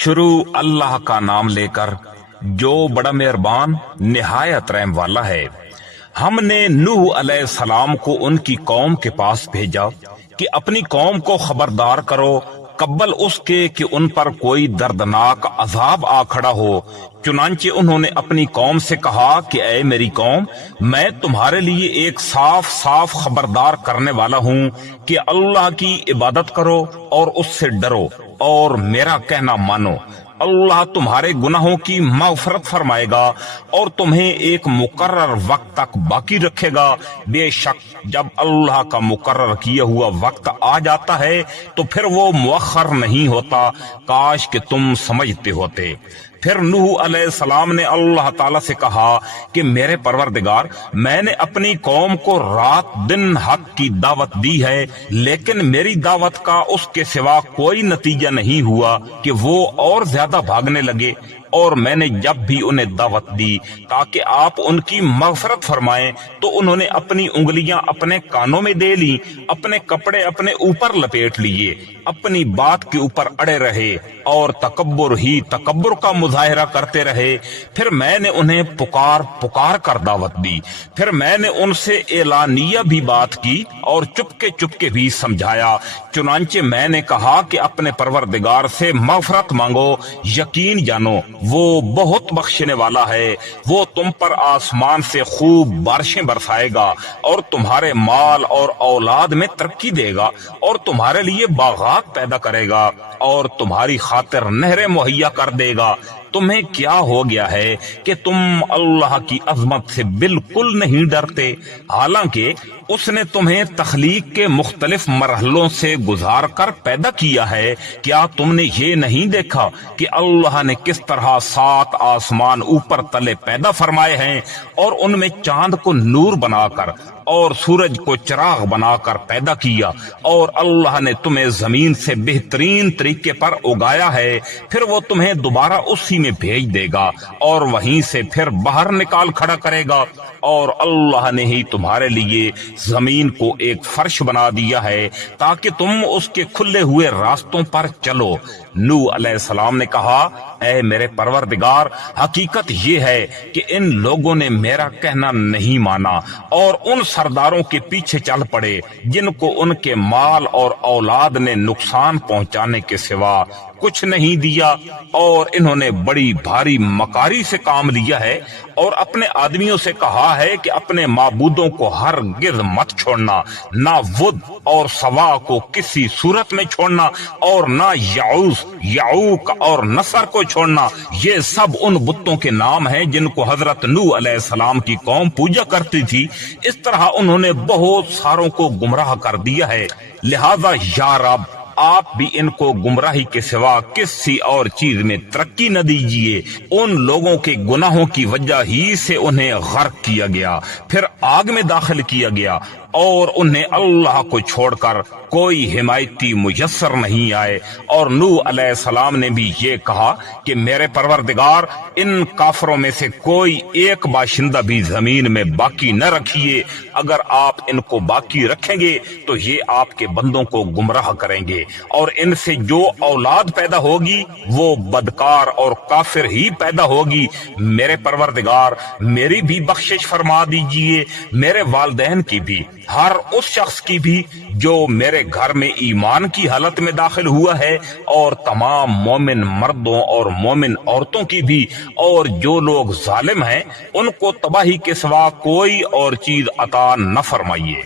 شروع اللہ کا نام لے کر جو بڑا مہربان نہایت رحم والا ہے۔ ہم نے نوح علیہ السلام کو ان کی قوم کے پاس بھیجا کہ اپنی قوم کو خبردار کرو قبل اس کے کہ ان پر کوئی دردناک عذاب آ کھڑا ہو۔ چنانچہ انہوں نے اپنی قوم سے کہا کہ اے میری قوم، میں تمہارے لیے ایک صاف صاف خبردار کرنے والا ہوں کہ اللہ کی عبادت کرو اور اس سے ڈرو اور میرا کہنا مانو۔ اللہ تمہارے گناہوں کی مغفرت فرمائے گا اور تمہیں ایک مقرر وقت تک باقی رکھے گا۔ بے شک جب اللہ کا مقرر کیا ہوا وقت آ جاتا ہے تو پھر وہ مؤخر نہیں ہوتا۔ کاش کہ تم سمجھتے ہوتے۔ پھر نوح علیہ السلام نے اللہ تعالیٰ سے کہا کہ میرے پروردگار، میں نے اپنی قوم کو رات دن حق کی دعوت دی ہے، لیکن میری دعوت کا اس کے سوا کوئی نتیجہ نہیں ہوا کہ وہ اور زیادہ بھاگنے لگے۔ اور میں نے جب بھی انہیں دعوت دی تاکہ آپ ان کی مغفرت فرمائیں تو انہوں نے اپنی انگلیاں اپنے کانوں میں دے لی، اپنے کپڑے اپنے اوپر لپیٹ لیے، اپنی بات کے اوپر اڑے رہے اور تکبر ہی تکبر کا مظاہرہ کرتے رہے۔ پھر میں نے انہیں پکار کر دعوت دی، پھر میں نے ان سے اعلانیہ بھی بات کی اور چپکے بھی سمجھایا۔ چنانچہ میں نے کہا کہ اپنے پروردگار سے مغفرت مانگو، یقین جانو وہ بہت بخشنے والا ہے۔ وہ تم پر آسمان سے خوب بارشیں برسائے گا اور تمہارے مال اور اولاد میں ترقی دے گا اور تمہارے لیے باغات پیدا کرے گا اور تمہاری خاطر نہریں مہیا کر دے گا۔ تمہیں کیا ہو گیا ہے کہ تم اللہ کی عظمت سے بالکل نہیں ڈرتے، حالانکہ اس نے تمہیں تخلیق کے مختلف مرحلوں سے گزار کر پیدا کیا ہے۔ کیا تم نے یہ نہیں دیکھا کہ اللہ نے کس طرح 7 آسمان اوپر تلے پیدا فرمائے ہیں اور ان میں چاند کو نور بنا کر اور سورج کو چراغ بنا کر پیدا کیا، اور اللہ نے تمہیں زمین سے بہترین طریقے پر اگایا ہے، پھر وہ تمہیں دوبارہ اسی میں بھیج دے گا اور وہیں سے پھر باہر نکال کھڑا کرے گا۔ اور اللہ نے ہی تمہارے لیے زمین کو ایک فرش بنا دیا ہے تاکہ تم اس کے کھلے ہوئے راستوں پر چلو۔ نوح علیہ السلام نے کہا، اے میرے پروردگار، حقیقت یہ ہے کہ ان لوگوں نے میرا کہنا نہیں مانا اور ان سرداروں کے پیچھے چل پڑے جن کو ان کے مال اور اولاد نے نقصان پہنچانے کے سوا کچھ نہیں دیا، اور انہوں نے بڑی بھاری مکاری سے کام لیا ہے اور اپنے آدمیوں سے کہا ہے کہ اپنے معبودوں کو ہرگز مت چھوڑنا، نہ ود اور سوا کو کسی صورت میں چھوڑنا، اور نہ یعوز، یعوق اور نصر کو چھوڑنا۔ یہ سب ان بتوں کے نام ہیں جن کو حضرت نوح علیہ السلام کی قوم پوجا کرتی تھی۔ اس طرح انہوں نے بہت ساروں کو گمراہ کر دیا ہے، لہذا یا رب آپ بھی ان کو گمراہی کے سوا کسی اور چیز میں ترقی نہ دیجیے۔ ان لوگوں کے گناہوں کی وجہ ہی سے انہیں غرق کیا گیا، پھر آگ میں داخل کیا گیا، اور انہیں اللہ کو چھوڑ کر کوئی حمایتی میسر نہیں آئے۔ اور نوح علیہ السلام نے بھی یہ کہا کہ میرے پروردگار، ان کافروں میں سے کوئی ایک باشندہ بھی زمین میں باقی نہ رکھیے۔ اگر آپ ان کو باقی رکھیں گے تو یہ آپ کے بندوں کو گمراہ کریں گے، اور ان سے جو اولاد پیدا ہوگی وہ بدکار اور کافر ہی پیدا ہوگی۔ میرے پروردگار، میری بھی بخشش فرما دیجئے، میرے والدین کی بھی، ہر اس شخص کی بھی جو میرے گھر میں ایمان کی حالت میں داخل ہوا ہے، اور تمام مومن مردوں اور مومن عورتوں کی بھی، اور جو لوگ ظالم ہیں ان کو تباہی کے سوا کوئی اور چیز عطا نہ فرمائیے۔